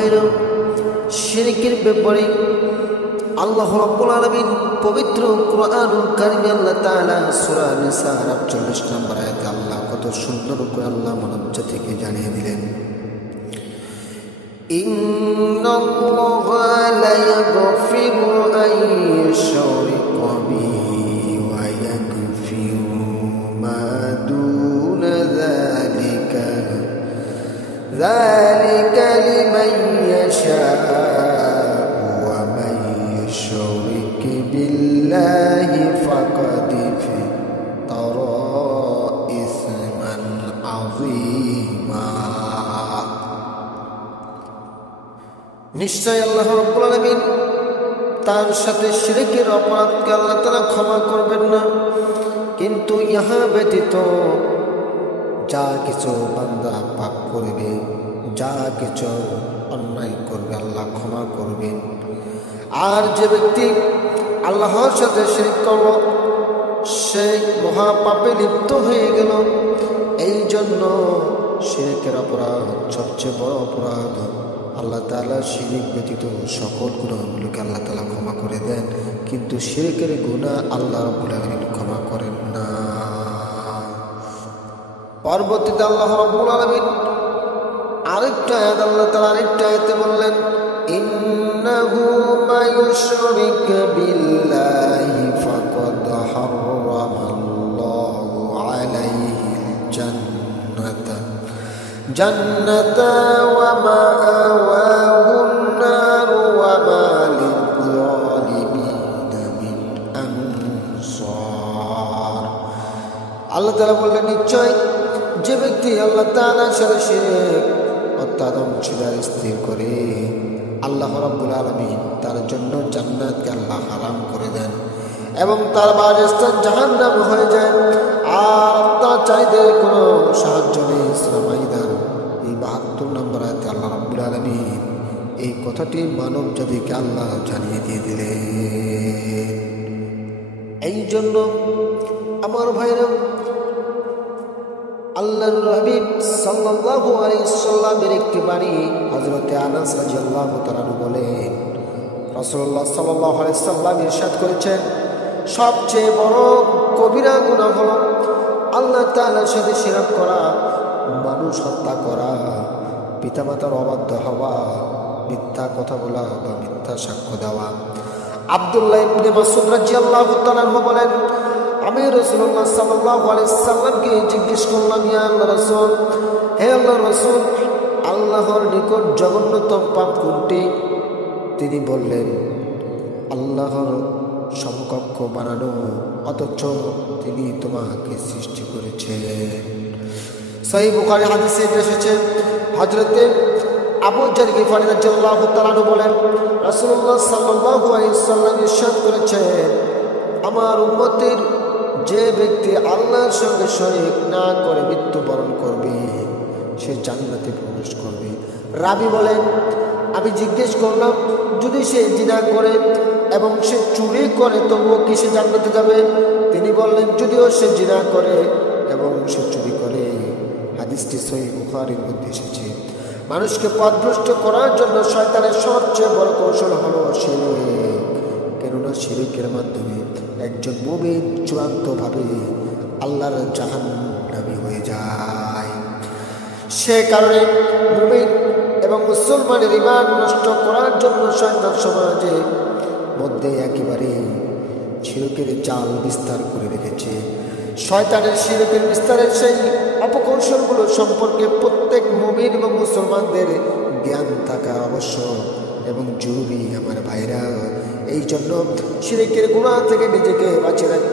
ভাইরা, শিরকের ব্যাপারে আল্লাহ রাব্বুল আলামিন পবিত্র কুরআনুল কারীমে আল্লাহ তাআলা সূরা নিসা ৪৮ নম্বর আয়াতে আল্লাহ কত সুন্দর করে আল্লাহ মানব জাতিকে জানিয়ে দিলেন, ইন্নাল্লাহা লা ইয়াগফিরু আন ইউশরিকা বিহি ওয়া ইয়াগফিরু মা দুনা যালিকা লিমান ইয়াশা بالله فقد افترى إثما عظيما। নিশ্চয় আল্লাহ রাব্বুল আলামিন তার সাথে শিরকের অপরাধকে আল্লাহ তাআলা ক্ষমা করবেন না, কিন্তু ইহা ব্যতীত যা কিছু বান্দা পাপ করবে, যা কিছু অন্যায় করবে আল্লাহ ক্ষমা করবেন। আর যে ব্যক্তি আল্লাহর সাথে শিরক করল সে মহাপাপে লিপ্ত হয়ে গেল। এই জন্য শিরকের অপরাধ সবচেয়ে বড় অপরাধ। আল্লাহ তাআলা শিরক ব্যতীত সকল গুনাহগুলোকে আল্লাহ তাআলা ক্ষমা করে দেন, কিন্তু শিরকের গুনাহ আল্লাহ রাব্বুল আলামিন ক্ষমা করেন না। পরবর্তীতে আল্লাহ রাব্বুল আলামিন আরেকটা আয়াত আল্লাহ তাআলা আরেকটা আয়াতে বললেন, ইন্নাহু মা ইউশরিক বিল্লাহি ফাকাদ হারামাল্লাহু আলাইহিল জান্নাতা ওয়া মাআওয়াহুন নার ওয়া মা লিয-যালিমিনা মিন আনসার। আল্লাহ তাআলা বললেন, নিশ্চয় যে ব্যক্তি আল্লাহ তাআলার সাথে শিরক অর্থাৎ অংশীদার স্থির করে আল্লাহ রাব্বুল আলামিন তার জন্য জান্নাতকে আল্লাহ হারাম করে দেন এবং তার বাসস্থান জাহান্নাম হয়ে যায়। আর তার চাইতে কোনো সাহায্য নেই। সূরা মাইদার এই ৭২ নম্বর আয়াতে আল্লাহ রাব্বুল আলামিন এই কথাটি মানব জাতিকে আল্লাহ জানিয়ে দিয়ে দিলেন। এই জন্য আমার ভাইরা, আল্লাহর হাবিব সাল্লাল্লাহু আলাইহি সাল্লামের একটি বাণী হযরতে আনাস রাদিয়াল্লাহু তাআলা বলেন, রাসূলুল্লাহ সাল্লাল্লাহু আলাইহি সাল্লাম ইরশাদ করেছেন, সবচেয়ে বড় কবিরা গুনাহ হলো আল্লাহ তাআলার সাথে শিরক করা, মানুষ হত্যা করা, পিতামাতার অবাধ্য হওয়া, মিথ্যা কথা বলা বা মিথ্যা সাক্ষ্য দেওয়া। আব্দুল্লাহ ইবনে মাসউদ রাদিয়াল্লাহু তাআলা বলেন, আমি রাসূলুল্লাহ সাল্লাল্লাহু আলাইহি সাল্লামকে জিজ্ঞেস করলাম, ইয়া আল্লাহর রাসূল, হে আল্লাহর রাসূল, আল্লাহর নিকট জঘন্যতম পাপ কোনটি? তিনি বললেন, আল্লাহর সমকক্ষ বানানো অথচ তিনি তোমাকে সৃষ্টি করেছেন। সহিহ বুখারী হাদিসে এসেছে, হযরতে আবু যার গিফারী রাদিয়াল্লাহু তাআলা বলেন, রাসূলুল্লাহ সাল্লাল্লাহু আলাইহি সাল্লাম ইরশাদ করেছেন, আমার উম্মতের যে ব্যক্তি আল্লাহর সঙ্গে শরীক না করে মৃত্যুবরণ করবে সে জান্নাতে প্রবেশ করবে। রাবী বলেন, আমি জিজ্ঞেস করলাম, যদি সে জিনা করে এবং সে চুরি করে তবুও কি সে জান্নাতে যাবে? তিনি বললেন, যদিও সে জিনা করে এবং সে চুরি করে। হাদিসটি সহিহ বুখারীর মধ্যে এসেছে। মানুষকে পথভ্রষ্ট করার জন্য শয়তানের সবচেয়ে বড় কৌশল হলো শিরক। কেননা শিরকের মাধ্যমে একজন মুমিন চূড়ান্তভাবে আল্লাহর জাহান্নামী হয়ে যায়। সে কারণে মুমিন এবং মুসলমানের ঈমান নষ্ট করার জন্য শয়তান সমাজের মধ্যে একেবারে শিরকের জাল বিস্তার করে রেখেছে। শয়তানের শিরকের বিস্তারের সেই অপকৌশলগুলো সম্পর্কে প্রত্যেক মুমিন এবং মুসলমানদের জ্ঞান থাকা আবশ্যক এবং জরুরি আমার ভাইরা। এই জন্য শিরকের গুনাহ থেকে নিজেকে বাঁচিয়ে রাখতে